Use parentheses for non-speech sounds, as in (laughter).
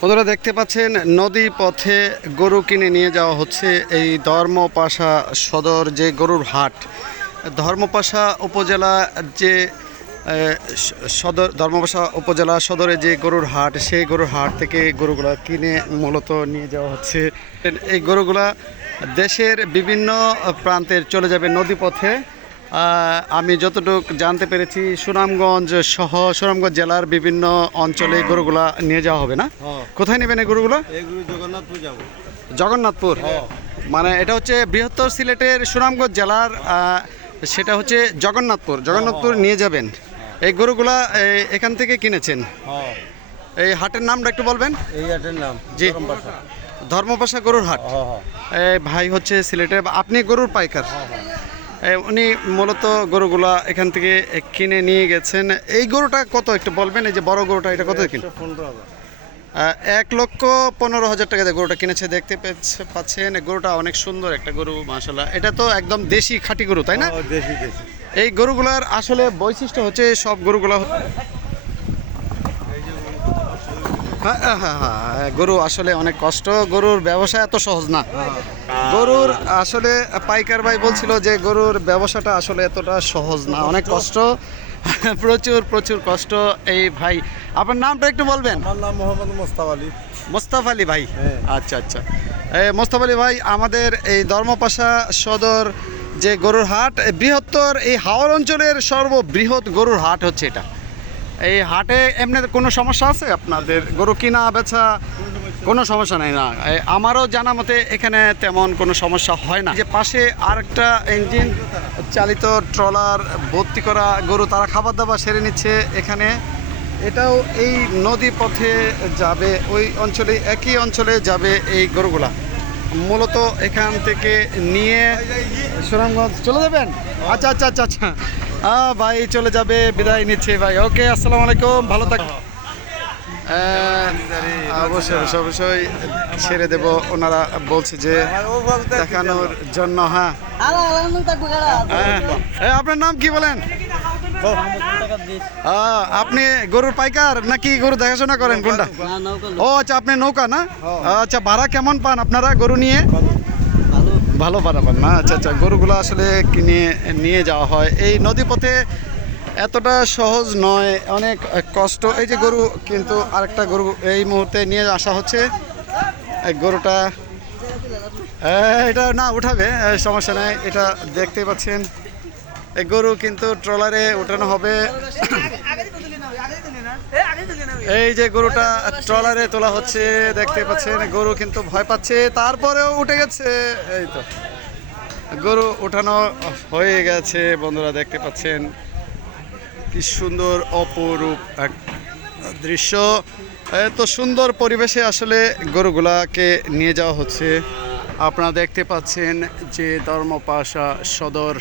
বন্ধুরা দেখতে পাচ্ছেন, নদী পথে গরু কিনে নিয়ে যাওয়া হচ্ছে এই ধর্মপাশা সদর যে গরুর হাট। ধর্মপাশা উপজেলা যে সদর, ধর্মপাশা উপজেলা সদরে যে গরুর হাট, সেই গরুর হাট থেকে গরুগুলা কিনে মূলত নিয়ে যাওয়া হচ্ছে। এই গরুগুলা দেশের বিভিন্ন প্রান্তের চলে যাবে নদী পথে। আমি যতটুকু জানতে পেরেছি সুনামগঞ্জ সহ সুনামগঞ্জ জেলার বিভিন্ন অঞ্চলে গরুগুলা নিয়ে যাওয়া হবে না? হ্যাঁ। কোথায় নেবেন এই গরুগুলো জগন্নাথপুর যাব। জগন্নাথপুর? মানে এটা হচ্ছে বৃহত্তর সিলেটের সুনামগঞ্জ জেলার সেটা হচ্ছে জগন্নাথপুর। জগন্নাথপুর নিয়ে যাবেন। এই গরুগুলা এখান থেকে কিনেছেন? হ্যাঁ। এই হাটের নামটা একটু বলবেন? এই হাটের নাম জি। ধর্মপাশা। গরুর হাট। হ্যাঁ হ্যাঁ। ভাই হচ্ছে সিলেটের আপনি গরুর পাইকার? উনি মূলত গরুগুলা এখান থেকে কিনে নিয়ে গেছেন। এই গরুটা কত একটু বলবেন? এই যে বড় গরুটা এটা কত কিনে এক লক্ষ পনেরো হাজার টাকা দিয়ে গরুটা কিনেছে দেখতে পেয়েছে পাচ্ছেন। গরুটা অনেক সুন্দর একটা গরু মাসাল্লাহ এটা তো একদম দেশি খাঁটি গরু তাই না? দেশি দেশি। এই গরুগুলার আসলে বৈশিষ্ট্য হচ্ছে সব গরুগুলা গরু আসলে অনেক কষ্ট। গরুর ব্যবসা এত সহজ না। গরুর আসলে পাইকার ভাই বলছিল যে গরুর ব্যবসাটা আসলে এতটা সহজ না অনেক কষ্ট। (laughs) প্রচুর প্রচুর কষ্ট। এই ভাই আপনার নামটা একটু বলবেন? আমার নাম মোহাম্মদ মোস্তাব আলী। মোস্তাফ আলী ভাই? হ্যাঁ। আচ্ছা আচ্ছা। মোস্তাফ আলী ভাই আমাদের এই ধর্মপাশা সদর যে গরুর হাট বৃহত্তর এই হাওড় অঞ্চলের সর্ববৃহৎ গরুর হাট হচ্ছে এটা। এই হাটে এমনি কোনো সমস্যা আছে আপনাদের? গরু কিনা, বেচা? কোনো সমস্যা নেই, না। আমারও জানা মতে এখানে তেমন কোনো সমস্যা হয় না। যে পাশে আরেকটা ইঞ্জিন চালিত ট্রলার ভর্তি করা গরু, তারা খাবার দাবার সেরে নিচ্ছে এখানে। এটাও এই নদী পথে যাবে, ওই অঞ্চলে, একই অঞ্চলে যাবে এই গরুগুলা। মূলত এখান থেকে নিয়ে সুনামগঞ্জ চলে যাবেন? আচ্ছা আচ্ছা আচ্ছা আচ্ছা। ভাই চলে যাবে, বিদায় নিচ্ছে ভাই। ওকে আসসালামু আলাইকুম, ভালো থাক অবশ্যই অবশ্যই ছেড়ে দেব। ওনারা বলছে যে দেখানোর জন্য হ্যাঁ। আপনার নাম কি বলেন? আপনি গরুর পাইকার নাকি গরু দেখাশোনা করেন, কোনটা? ও আচ্ছা আপনি নৌকা না? আচ্ছা ভাড়া কেমন পান আপনারা গরু নিয়ে? ভালো ভাড়া না? আচ্ছা আচ্ছা গরুগুলো আসলে কিনে নিয়ে যাওয়া হয়। এই নদী পথে এতটা সহজ নয়, অনেক কষ্ট। এই যে গরু কিন্তু আরেকটা গরু এই মুহূর্তে নিয়ে আসা হচ্ছে। গরুটা এটা না উঠাবে সমস্যা নেই, এটা দেখতে পাচ্ছেন। এই গরু কিন্তু ট্রলারে উঠানো হবে। এই যে গরুটা ট্রলারে তোলা হচ্ছে, দেখতে পাচ্ছেন, গরু কিন্তু ভয় পাচ্ছে, তারপরেও উঠে গেছে। এই তো, গরু উঠানো হয়ে গেছে, বন্ধুরা দেখতে পাচ্ছেন, কি সুন্দর অপরূপ এক দৃশ্য। এত সুন্দর পরিবেশে আসলে গরুগুলাকে নিয়ে যাওয়া হচ্ছে। আপনারা দেখতে পাচ্ছেন যে ধর্মপাশা সদর